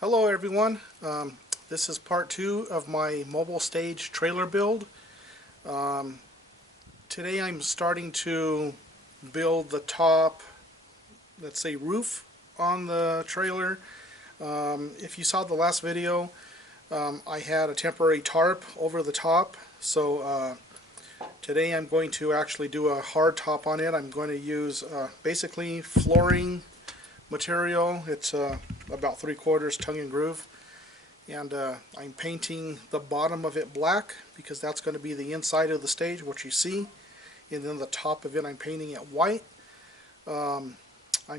Hello everyone, this is part 2 of my mobile stage trailer build. Today I'm starting to build the top, let's say, roof on the trailer. If you saw the last video, I had a temporary tarp over the top, so today I'm going to actually do a hard top on it. I'm going to use basically flooring material. It's about 3/4 tongue and groove, and I'm painting the bottom of it black because that's going to be the inside of the stage, what you see, and then the top of it I'm painting it white. I'm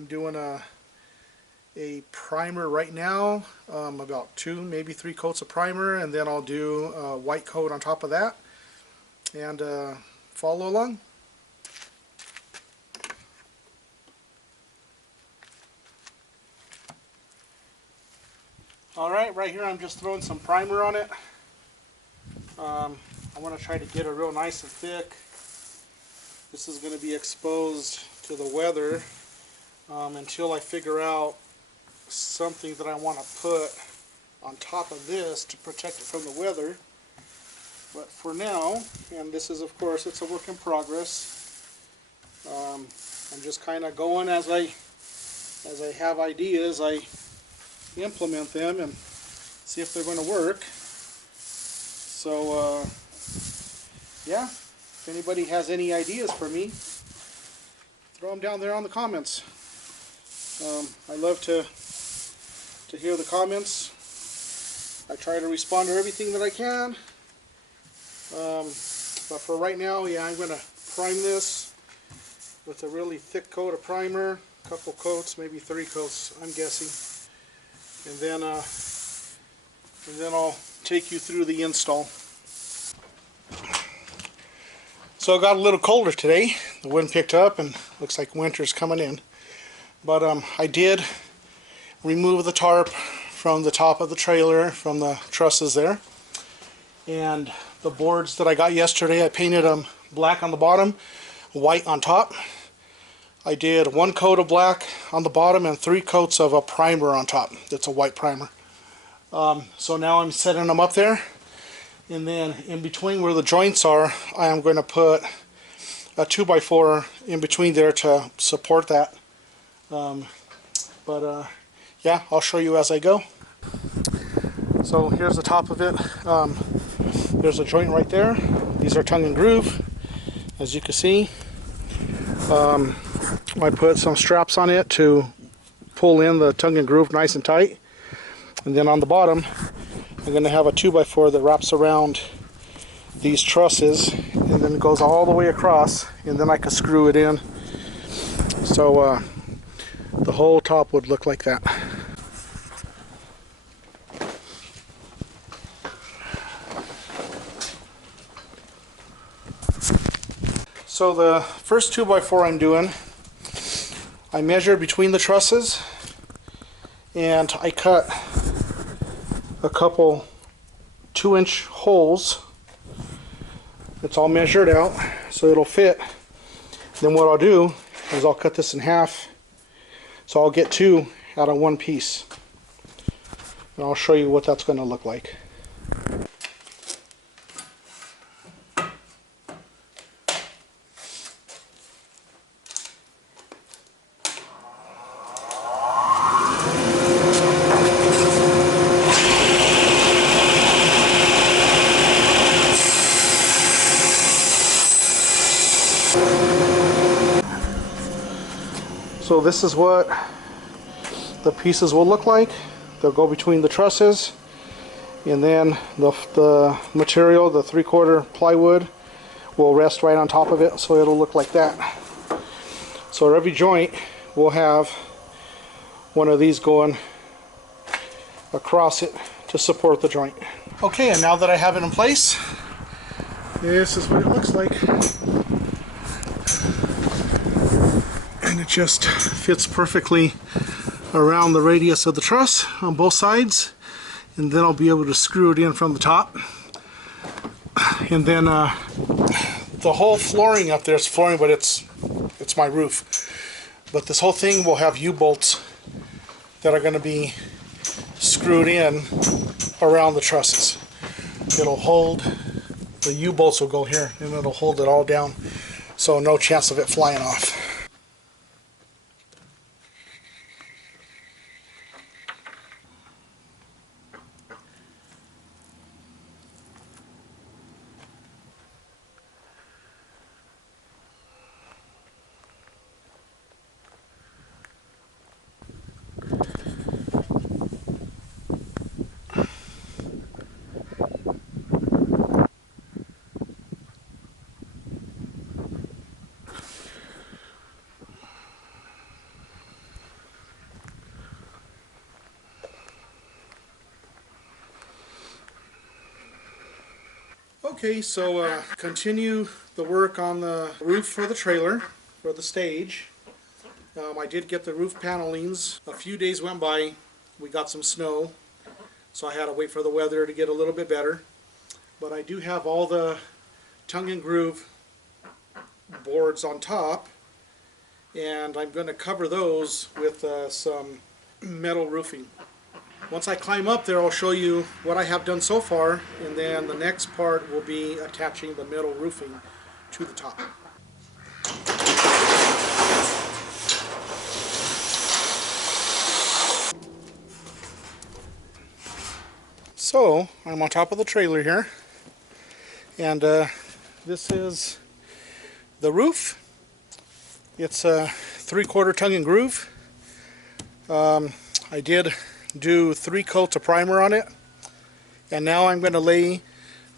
doing a primer right now, about 2 maybe 3 coats of primer, and then I'll do a white coat on top of that, and follow along. Alright, right here I'm just throwing some primer on it. I want to try to get it real nice and thick. This is going to be exposed to the weather until I figure out something that I want to put on top of this to protect it from the weather. But for now, and this is, of course, it's a work in progress. I'm just kind of going as I have ideas. I implement them and see if they're going to work. So yeah, if anybody has any ideas for me, throw them down there on the comments. I love to hear the comments. I try to respond to everything that I can, but for right now, yeah, I'm going to prime this with a really thick coat of primer, a couple coats, maybe 3 coats, I'm guessing. And then I'll take you through the install. So it got a little colder today. The wind picked up and looks like winter's coming in. But I did remove the tarp from the top of the trailer, from the trusses there. And the boards that I got yesterday, I painted them black on the bottom, white on top. I did 1 coat of black on the bottom and 3 coats of a primer on top. It's a white primer. So now I'm setting them up there, and then in between where the joints are, I am going to put a 2x4 in between there to support that. Yeah, I'll show you as I go. So here's the top of it. There's a joint right there. These are tongue and groove, as you can see. I put some straps on it to pull in the tongue and groove nice and tight, and then on the bottom I'm going to have a 2x4 that wraps around these trusses and then goes all the way across, and then I can screw it in, so the whole top would look like that. So the first 2x4 I'm doing, I measured between the trusses and I cut a couple 2-inch holes. It's all measured out so it'll fit. Then what I'll do is I'll cut this in half, so I'll get 2 out of 1 piece, and I'll show you what that's going to look like. So this is what the pieces will look like. They'll go between the trusses, and then the material, the 3/4 plywood, will rest right on top of it, so it'll look like that. So every joint will have one of these going across it to support the joint. Okay, and now that I have it in place, this is what it looks like. And it just fits perfectly around the radius of the truss on both sides, and then I'll be able to screw it in from the top. And then the whole flooring up there is flooring, but it's my roof. But this whole thing will have U-bolts that are going to be screwed in around the trusses. It'll hold, the U-bolts will go here and it'll hold it all down, so no chance of it flying off. Okay, so continue the work on the roof for the trailer, for the stage. I did get the roof panelings. A few days went by, we got some snow, so I had to wait for the weather to get a little bit better. But I do have all the tongue and groove boards on top, and I'm going to cover those with some metal roofing. Once I climb up there, I'll show you what I have done so far, and then the next part will be attaching the metal roofing to the top. So, I'm on top of the trailer here, and this is the roof. It's a 3/4 tongue and groove. I did do 3 coats of primer on it, and now I'm going to lay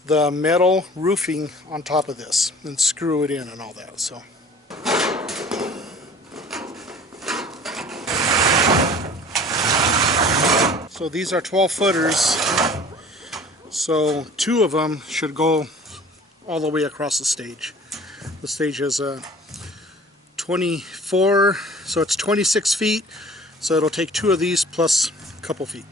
the metal roofing on top of this and screw it in and all that. So these are 12 footers, so 2 of them should go all the way across the stage. The stage is 24, so it's 26 feet, so it'll take 2 of these plus a couple feet.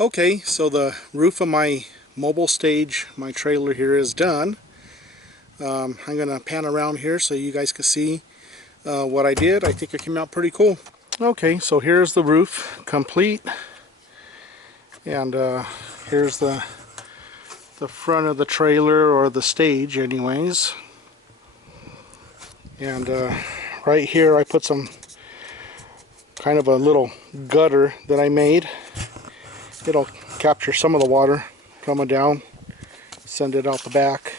Okay, so the roof of my mobile stage, my trailer here, is done. I'm going to pan around here so you guys can see what I did. I think it came out pretty cool. Okay, so here's the roof complete, and here's the front of the trailer, or the stage anyways. And right here I put some kind of a little gutter that I made. It'll capture some of the water coming down, send it out the back.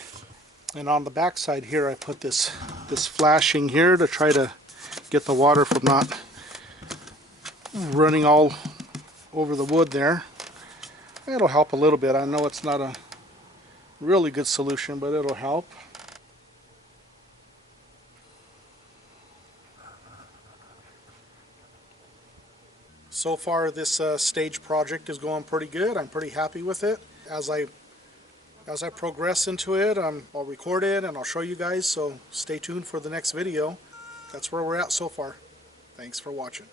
And on the back side here I put this flashing here to try to get the water from not running all over the wood there. It'll help a little bit. I know it's not a really good solution, but it'll help. So far this stage project is going pretty good. I'm pretty happy with it. As I progress into it, I'll record it and I'll show you guys, so stay tuned for the next video. That's where we're at so far. Thanks for watching.